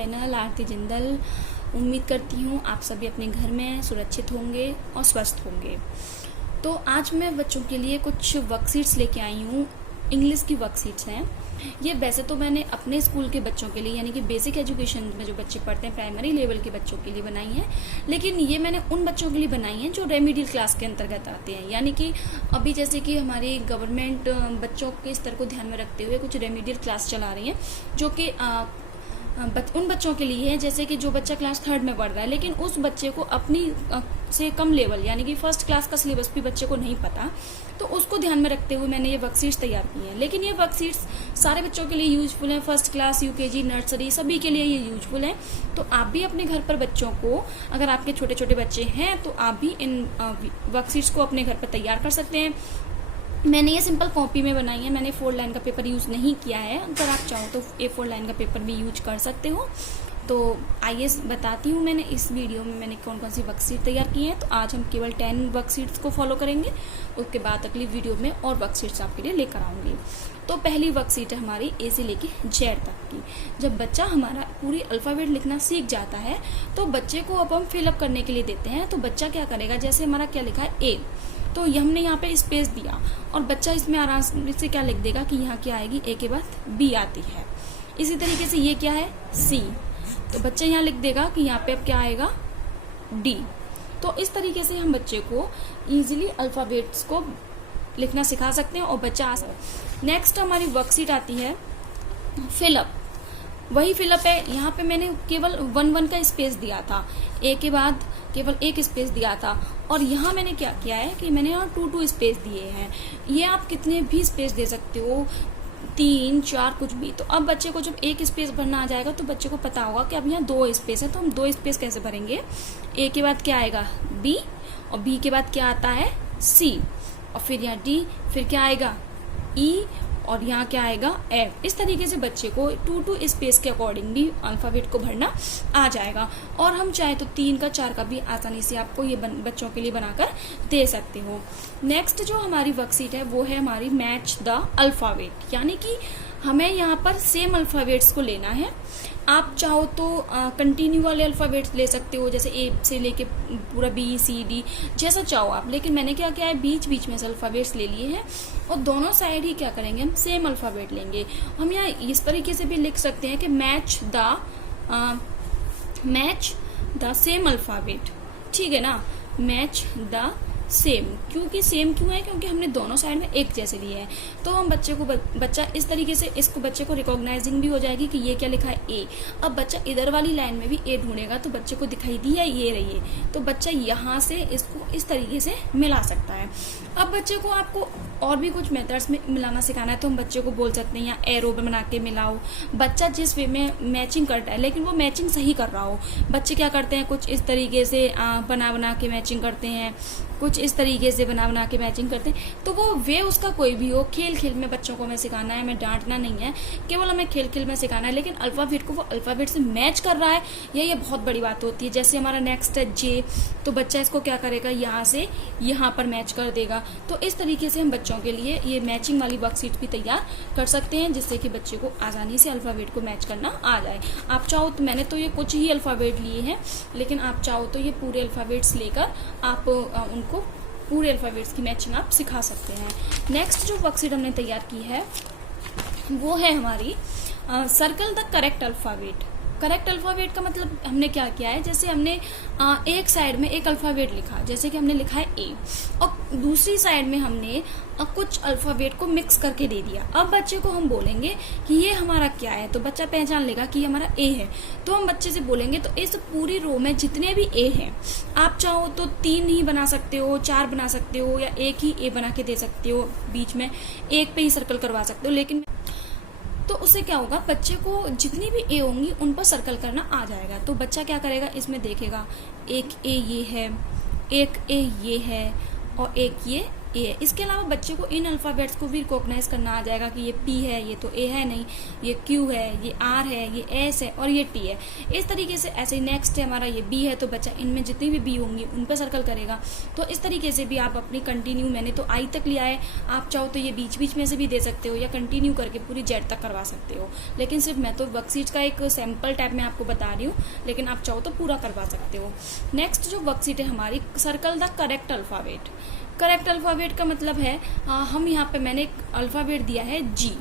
Channel आरती जिंदल। उम्मीद करती हूँ आप सभी अपने घर में सुरक्षित होंगे और स्वस्थ होंगे। तो आज मैं बच्चों के लिए कुछ वर्कशीट्स लेके आई हूँ। इंग्लिश की वर्कशीट्स हैं ये। वैसे तो मैंने अपने स्कूल के बच्चों के लिए यानी कि बेसिक एजुकेशन में जो बच्चे पढ़ते हैं प्राइमरी लेवल के बच्चों के लिए बनाई है, लेकिन ये मैंने उन बच्चों के लिए बनाई है जो रेमिडियल क्लास के अंतर्गत आते हैं। यानी कि अभी जैसे कि हमारी गवर्नमेंट बच्चों के स्तर को ध्यान में रखते हुए कुछ रेमिडियल क्लास चला रही है, जो कि उन बच्चों के लिए है जैसे कि जो बच्चा क्लास 3rd में पढ़ रहा है, लेकिन उस बच्चे को अपनी से कम लेवल यानी कि 1st क्लास का सिलेबस भी बच्चे को नहीं पता, तो उसको ध्यान में रखते हुए मैंने ये वर्कशीट्स तैयार की हैं। लेकिन ये वर्कशीट्स सारे बच्चों के लिए यूजफुल हैं। 1st क्लास, यूकेजी, नर्सरी सभी के लिए ये यूजफुल हैं। तो आप भी अपने घर पर बच्चों को, अगर आपके छोटे छोटे बच्चे हैं तो आप भी इन वर्कशीट्स को अपने घर पर तैयार कर सकते हैं। मैंने ये सिंपल कॉपी में बनाई है, मैंने 4 लाइन का पेपर यूज़ नहीं किया है। अगर आप चाहो तो A4 लाइन का पेपर भी यूज कर सकते हो। तो आइए बताती हूँ मैंने इस वीडियो में मैंने कौन कौन सी वर्कशीट तैयार की हैं। तो आज हम केवल 10 वर्कशीट्स को फॉलो करेंगे, उसके बाद अगली वीडियो में और वर्कशीट्स आपके लिए लेकर आऊँगी। तो पहली वर्कशीट है हमारी A से लेके Z तक की। जब बच्चा हमारा पूरी अल्फ़ाबेट लिखना सीख जाता है तो बच्चे को अब हम फिलअप करने के लिए देते हैं। तो बच्चा क्या करेगा, जैसे हमारा क्या लिखा है A, तो ये हमने यहाँ पे स्पेस दिया और बच्चा इसमें आराम से क्या लिख देगा कि यहाँ क्या आएगी, A के बाद B आती है। इसी तरीके से ये क्या है C, तो बच्चा यहाँ लिख देगा कि यहाँ पे अब क्या आएगा D। तो इस तरीके से हम बच्चे को इजीली अल्फ़ाबेट्स को लिखना सिखा सकते हैं और बच्चा नेक्स्ट हमारी वर्कशीट आती है फिलअप। वही फिलअप है, यहाँ पे मैंने केवल 1 का स्पेस दिया था, A के बाद केवल 1 स्पेस दिया था, और यहाँ मैंने क्या किया है कि मैंने यहाँ 2 स्पेस दिए हैं। ये आप कितने भी स्पेस दे सकते हो, 3, 4 कुछ भी। तो अब बच्चे को जब 1 स्पेस भरना आ जाएगा तो बच्चे को पता होगा कि अब यहाँ 2 स्पेस है, तो हम 2 स्पेस कैसे भरेंगे। A के बाद क्या आएगा B, और B के बाद क्या आता है C, और फिर यहाँ D, फिर क्या आएगा E, और यहाँ क्या आएगा F। इस तरीके से बच्चे को 2 स्पेस के अकॉर्डिंग भी अल्फ़ाबेट को भरना आ जाएगा। और हम चाहे तो 3 का 4 का भी आसानी से आपको ये बच्चों के लिए बनाकर दे सकते हो। नेक्स्ट जो हमारी वर्कशीट है वो है हमारी मैच द अल्फ़ाबेट, यानी कि हमें यहाँ पर सेम अल्फ़ाबेट्स को लेना है। आप चाहो तो कंटिन्यू वाले अल्फ़ाबेट्स ले सकते हो, जैसे A से लेके पूरा B, C, D जैसा चाहो आप, लेकिन मैंने क्या किया है बीच बीच में से अल्फ़ाबेट्स ले लिए हैं और दोनों साइड ही क्या करेंगे हम सेम अल्फ़ाबेट लेंगे। हम यहाँ इस तरीके से भी लिख सकते हैं कि मैच द सेम अल्फ़ाबेट, ठीक है ना, मैच द सेम। क्योंकि सेम क्यों है, क्योंकि हमने दोनों साइड में एक जैसे लिए हैं। तो हम बच्चा इस तरीके से इसको बच्चे को रिकॉग्नाइजिंग भी हो जाएगी कि ये क्या लिखा है A। अब बच्चा इधर वाली लाइन में भी A ढूंढेगा तो बच्चे को दिखाई दी है ये रही है, तो बच्चा यहाँ से इसको इस तरीके से मिला सकता है। अब बच्चे को आपको और भी कुछ मेथड्स में मिलाना सिखाना है तो हम बच्चे को बोल सकते हैं यहाँ एरो बना के मिलाओ। बच्चा जिस वे में मैचिंग करता है, लेकिन वो मैचिंग सही कर रहा हो। बच्चे क्या करते हैं, कुछ इस तरीके से बना के मैचिंग करते हैं, कुछ इस तरीके से बना के मैचिंग करते हैं। तो वो वे उसका कोई भी हो, खेल खेल में बच्चों को हमें सिखाना है, हमें डांटना नहीं है, केवल हमें खेल खेल में सिखाना है। लेकिन अल्फ़ाबेट को वो अल्फ़ाबेट से मैच कर रहा है, ये बहुत बड़ी बात होती है। जैसे हमारा नेक्स्ट है J, तो बच्चा इसको क्या करेगा, यहाँ से यहाँ पर मैच कर देगा। तो इस तरीके से हम बच्चों के लिए ये मैचिंग वाली वर्कशीट भी तैयार कर सकते हैं, जिससे कि बच्चे को आसानी से अल्फ़ाबेट को मैच करना आ जाए। आप चाहो तो, मैंने तो ये कुछ ही अल्फ़ाबेट लिए हैं, लेकिन आप चाहो तो ये पूरे अल्फ़ाबेट्स लेकर आप उनको पूरे अल्फ़ाबेट्स की मैचिंग आप सिखा सकते हैं। नेक्स्ट जो वर्कशीट हमने तैयार की है वो है हमारी circle the correct alphabet. Correct alphabet का मतलब हमने क्या किया है, जैसे हमने एक साइड में एक अल्फ़ाबेट लिखा, जैसे कि हमने लिखा है A, और दूसरी साइड में हमने कुछ अल्फ़ाबेट को मिक्स करके दे दिया। अब बच्चे को हम बोलेंगे कि ये हमारा क्या है, तो बच्चा पहचान लेगा कि ये हमारा A है। तो हम बच्चे से बोलेंगे तो इस पूरी रो में जितने भी A हैं, आप चाहो तो 3 ही बना सकते हो, 4 बना सकते हो, या एक ही A बना के दे सकते हो, बीच में एक पे ही सर्कल करवा सकते हो। लेकिन तो उससे क्या होगा, बच्चे को जितनी भी A होंगी उन पर सर्कल करना आ जाएगा। तो बच्चा क्या करेगा, इसमें देखेगा एक A ये है, एक A ये है, और एक ये ए है। इसके अलावा बच्चे को इन अल्फ़ाबेट्स को भी रिकॉग्नाइज करना आ जाएगा कि ये पी है, ये तो ए है नहीं, ये क्यू है, ये आर है, ये एस है और ये टी है। इस तरीके से ऐसे नेक्स्ट है हमारा ये बी है, तो बच्चा इनमें जितनी भी बी होंगी उन पर सर्कल करेगा। तो इस तरीके से भी आप अपनी कंटिन्यू, मैंने तो आई तक लिया है, आप चाहो तो ये बीच बीच में से भी दे सकते हो या कंटिन्यू करके पूरी जेड तक करवा सकते हो। लेकिन सिर्फ मैं तो वर्कशीट का एक सैम्पल टाइप में आपको बता रही हूँ, लेकिन आप चाहो तो पूरा करवा सकते हो। नेक्स्ट जो वर्कशीट है हमारी, circle the correct alphabet. Correct alphabet का मतलब है हम यहाँ पे मैंने एक अल्फ़ाबेट दिया है जी।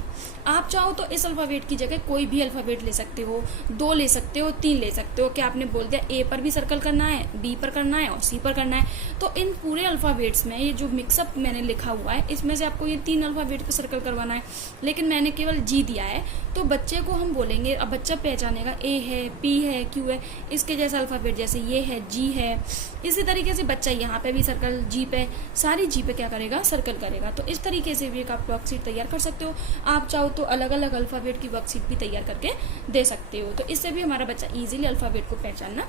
आप चाहो तो इस अल्फ़ाबेट की जगह कोई भी अल्फ़ाबेट ले सकते हो, 2 ले सकते हो, 3 ले सकते हो। क्या आपने बोल दिया ए पर भी सर्कल करना है, बी पर करना है और सी पर करना है। तो इन पूरे अल्फ़ाबेट्स में ये जो मिक्सअप मैंने लिखा हुआ है, इसमें से आपको ये 3 अल्फ़ाबेट पे सर्कल करवाना है, लेकिन मैंने केवल जी दिया है। तो बच्चे को हम बोलेंगे, अब बच्चा पहचानेगा ए है, पी है, क्यू है, इसके जैसा अल्फ़ाबेट जैसे ये है, जी है। इसी तरीके से बच्चा यहाँ पे भी सर्कल जी पे, सारी जी पे क्या करेगा, सर्कल करेगा। तो इस तरीके से भी एक आप वर्कशीट तैयार कर सकते हो। आप चाहो तो अलग अलग अल्फ़ाबेट की वर्कशीट भी तैयार करके दे सकते हो। तो इससे भी हमारा बच्चा इजीली अल्फ़ाबेट को पहचानना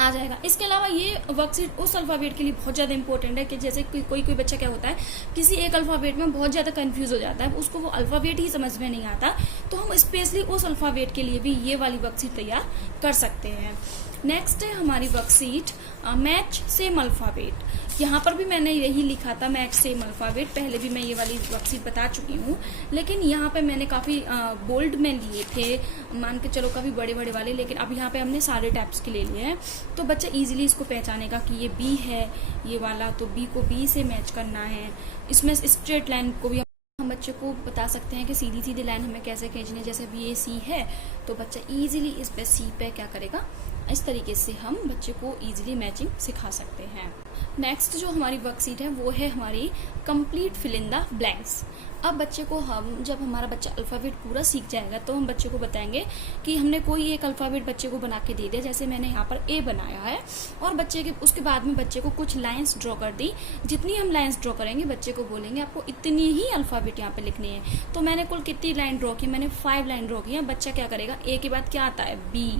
आ जाएगा। इसके अलावा ये वर्कशीट उस अल्फ़ाबेट के लिए बहुत ज़्यादा इंपॉर्टेंट है कि जैसे कोई बच्चा क्या होता है, किसी एक अल्फ़ाबेट में बहुत ज़्यादा कंफ्यूज हो जाता है, उसको वो अल्फ़ाबेट ही समझ में नहीं आता, तो हम स्पेशली उस अल्फ़ाबेट के लिए भी ये वाली वर्कशीट तैयार कर सकते हैं। नेक्स्ट है हमारी वर्कशीट मैच सेम अल्फ़ाबेट। यहाँ पर भी मैंने यही लिखा था, मैच सेम अल्फ़ाबेट। पहले भी मैं ये वाली वर्कशीट बता चुकी हूँ, लेकिन यहाँ पे मैंने काफ़ी बोल्ड में लिए थे, मान के चलो काफ़ी बड़े बड़े वाले, लेकिन अब यहाँ पे हमने सारे टाइप्स के ले लिए हैं। तो बच्चा इजीली इसको पहचानेगा कि ये बी है ये वाला, तो बी को बी से मैच करना है। इसमें स्ट्रेट लाइन को भी हम बच्चे को बता सकते हैं कि सीधी सीधी लाइन हमें कैसे खींचनी है। जैसे भी ये सी है तो बच्चा इजीली इस पे सी पे क्या करेगा, इस तरीके से हम बच्चे को इजीली मैचिंग सिखा सकते हैं। नेक्स्ट जो हमारी वर्कशीट है वो है हमारी complete fill in the blanks. अब बच्चे को हम, जब हमारा बच्चा अल्फ़ाबेट पूरा सीख जाएगा तो हम बच्चे को बताएंगे कि हमने कोई एक अल्फ़ाबेट बच्चे को बना के दे दिया, जैसे मैंने यहाँ पर ए बनाया है, और बच्चे के उसके बाद में बच्चे को कुछ लाइंस ड्रॉ कर दी। जितनी हम लाइंस ड्रॉ करेंगे बच्चे को बोलेंगे आपको इतनी ही अल्फ़ाबेट यहाँ पे लिखनी है। तो मैंने कुल कितनी लाइन ड्रॉ की, मैंने 5 लाइन ड्रॉ की है। बच्चा क्या करेगा, ए के बाद क्या आता है, बी,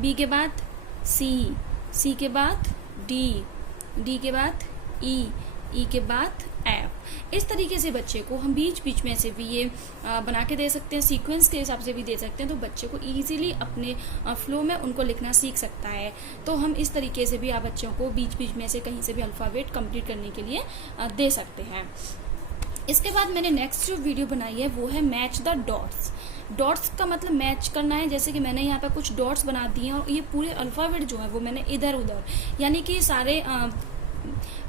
बी के बाद सी, सी के बाद डी, डी के बाद ई, ई के बाद एफ। इस तरीके से बच्चे को हम बीच बीच में से भी ये बना के दे सकते हैं, सीक्वेंस के हिसाब से भी दे सकते हैं, तो बच्चे को इजीली अपने फ्लो में उनको लिखना सीख सकता है। तो हम इस तरीके से भी आप बच्चों को बीच बीच में से कहीं से भी अल्फ़ाबेट कंप्लीट करने के लिए दे सकते हैं। इसके बाद मैंने नेक्स्ट जो वीडियो बनाई है वो है मैच द डॉट्स। डॉट्स का मतलब मैच करना है, जैसे कि मैंने यहाँ पे कुछ डॉट्स बना दिए हैं और ये पूरे अल्फ़ाबेट जो है वो मैंने इधर उधर, यानी कि सारे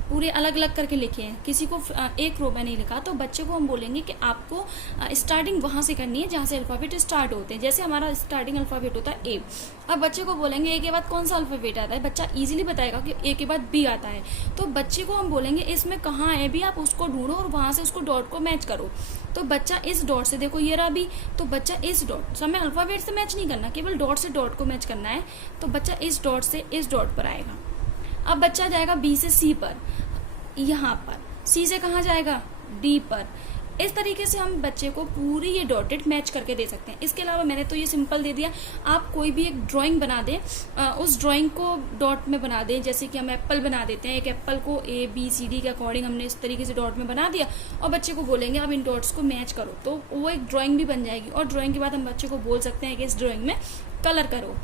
पूरे अलग अलग करके लिखे हैं, किसी को एक रो में नहीं लिखा। तो बच्चे को हम बोलेंगे कि आपको स्टार्टिंग वहां से करनी है जहां से अल्फ़ाबेट स्टार्ट होते हैं। जैसे हमारा स्टार्टिंग अल्फ़ाबेट होता है ए, अब बच्चे को बोलेंगे ए के बाद कौन सा अल्फ़ाबेट आता है, बच्चा इजीली बताएगा कि ए के बाद बी आता है। तो बच्चे को हम बोलेंगे इसमें कहाँ है बी, आप उसको ढूंढो और वहां से उसको डॉट को मैच करो। तो बच्चा इस डॉट से, देखो ये रहा बी, तो बच्चा इस डॉट से, हमें अल्फ़ाबेट से मैच नहीं करना, केवल डॉट से डॉट को मैच करना है। तो बच्चा इस डॉट से इस डॉट पर आएगा। अब बच्चा जाएगा बी से सी पर, यहाँ पर, सी से कहाँ जाएगा, डी पर। इस तरीके से हम बच्चे को पूरी ये डॉटेड मैच करके दे सकते हैं। इसके अलावा मैंने तो ये सिंपल दे दिया, आप कोई भी एक ड्राइंग बना दें, उस ड्राइंग को डॉट में बना दें। जैसे कि हम एप्पल बना देते हैं, एक एप्पल को ए बी सी डी के अकॉर्डिंग हमने इस तरीके से डॉट में बना दिया और बच्चे को बोलेंगे अब इन डॉट्स को मैच करो, तो वो एक ड्राइंग भी बन जाएगी। और ड्राइंग के बाद हम बच्चे को बोल सकते हैं कि इस ड्राइंग में कलर करो।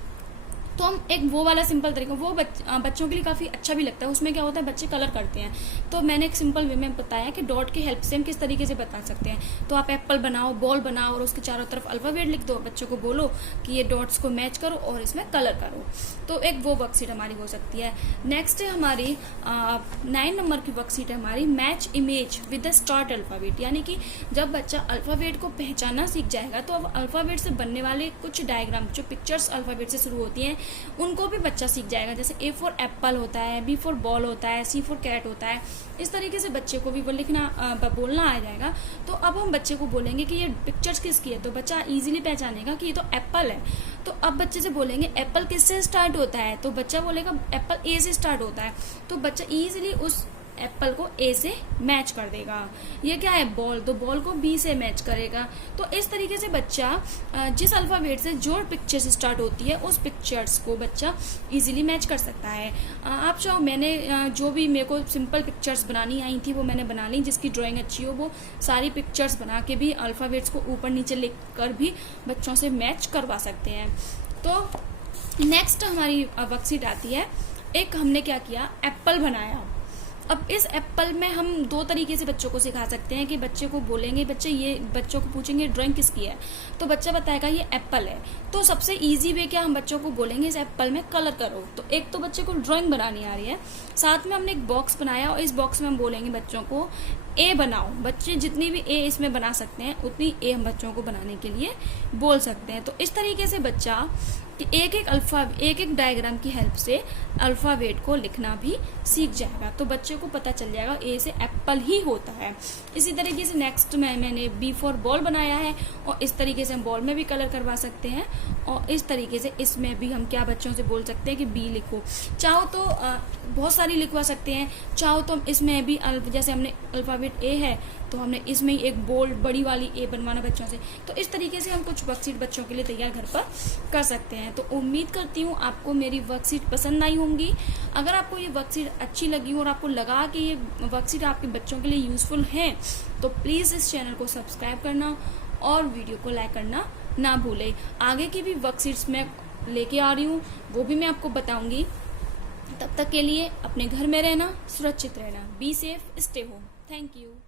तो हम एक वो वाला सिंपल तरीका, वो बच्चों के लिए काफ़ी अच्छा भी लगता है। उसमें क्या होता है, बच्चे कलर करते हैं। तो मैंने एक सिंपल वे में बताया कि डॉट की हेल्प से हम किस तरीके से बता सकते हैं। तो आप एप्पल बनाओ, बॉल बनाओ और उसके चारों तरफ अल्फ़ाबेट लिख दो, बच्चों को बोलो कि ये डॉट्स को मैच करो और इसमें कलर करो। तो एक वो वर्कशीट हमारी हो सकती है। नेक्स्ट है हमारी 9 नंबर की वर्कशीट है हमारी match image with the start alphabet. यानी कि जब बच्चा अल्फ़ाबेट को पहचानना सीख जाएगा तो अब अल्फ़ाबेट से बनने वाले कुछ डायग्राम, जो पिक्चर्स अल्फ़ाबेट से शुरू होती हैं, उनको भी बच्चा सीख जाएगा। जैसे ए फॉर एप्पल होता है, बी फॉर बॉल होता है, सी फॉर कैट होता है। इस तरीके से बच्चे को भी वो लिखना बोलना आ जाएगा। तो अब हम बच्चे को बोलेंगे कि ये पिक्चर्स किसकी है, तो बच्चा इजीली पहचानेगा कि ये तो एप्पल है। तो अब बच्चे से बोलेंगे एप्पल किससे स्टार्ट होता है, तो बच्चा बोलेगा एप्पल ए से स्टार्ट होता है। तो बच्चा इजीली उस एप्पल को ए से मैच कर देगा। ये क्या है, बॉल, तो बॉल को बी से मैच करेगा। तो इस तरीके से बच्चा जिस अल्फाबेट से जो पिक्चर से स्टार्ट होती है उस पिक्चर्स को बच्चा इजीली मैच कर सकता है। आप चाहो, मैंने जो भी मेरे को सिंपल पिक्चर्स बनानी आई थी वो मैंने बना ली। जिसकी ड्राइंग अच्छी हो वो सारी पिक्चर्स बना के भी अल्फाबेट्स को ऊपर नीचे लिख कर भी बच्चों से मैच करवा सकते हैं। तो नेक्स्ट हमारी वर्कशीट आती है। एक हमने क्या किया, एप्पल बनाया। अब इस एप्पल में हम दो तरीके से बच्चों को सिखा सकते हैं कि बच्चे को बोलेंगे, बच्चों को पूछेंगे ड्राइंग किसकी है, तो बच्चा बताएगा ये एप्पल है। तो सबसे इजी वे क्या, हम बच्चों को बोलेंगे इस एप्पल में कलर करो। तो एक तो बच्चे को ड्राइंग बनानी आ रही है, साथ में हमने एक बॉक्स बनाया और इस बॉक्स में हम बोलेंगे बच्चों को ए बनाओ। बच्चे जितनी भी ए इसमें बना सकते हैं उतनी ए हम बच्चों को बनाने के लिए बोल सकते हैं। तो इस तरीके से बच्चा कि एक एक डायग्राम की हेल्प से अल्फाबेट को लिखना भी सीख जाएगा। तो बच्चे को पता चल जाएगा ए से एप्पल ही होता है। इसी तरीके से नेक्स्ट में मैंने बी फॉर बॉल बनाया है और इस तरीके से हम बॉल में भी कलर करवा सकते हैं। और इस तरीके से इसमें भी हम क्या बच्चों से बोल सकते हैं कि बी लिखो। चाहो तो बहुत सारी लिखवा सकते हैं, चाहो तो हम इसमें भी जैसे हमने अल्फाबेट ए है तो हमने इसमें ही एक बोल्ड बड़ी वाली ए बनवाना बच्चों से। तो इस तरीके से हम कुछ वर्कशीट बच्चों के लिए तैयार घर पर कर सकते हैं। तो उम्मीद करती हूँ आपको मेरी वर्कशीट पसंद आई होंगी। अगर आपको ये वर्कशीट अच्छी लगी हो और आपको लगा कि ये वर्कशीट आपके बच्चों के लिए यूजफुल है तो प्लीज़ इस चैनल को सब्सक्राइब करना और वीडियो को लाइक करना ना भूलें। आगे की भी वर्कशीट्स मैं लेके आ रही हूँ, वो भी मैं आपको बताऊंगी। तब तक के लिए अपने घर में रहना, सुरक्षित रहना। Be safe, stay home. Thank you.